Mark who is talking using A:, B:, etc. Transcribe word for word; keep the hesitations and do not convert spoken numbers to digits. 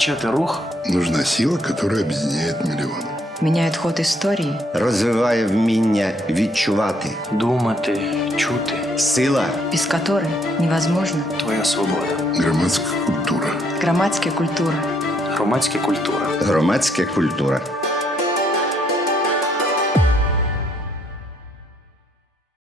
A: почати рух.
B: Нужна сила, которая объединяет миллионы.
C: Меняет ход истории.
D: Розвиває вміння відчувати.
A: Думати, чути.
D: Сила
C: Без которой невозможно.
A: Твоя свобода.
B: Громадская культура.
C: Громадская культура.
A: Громадська культура.
D: громадська культура.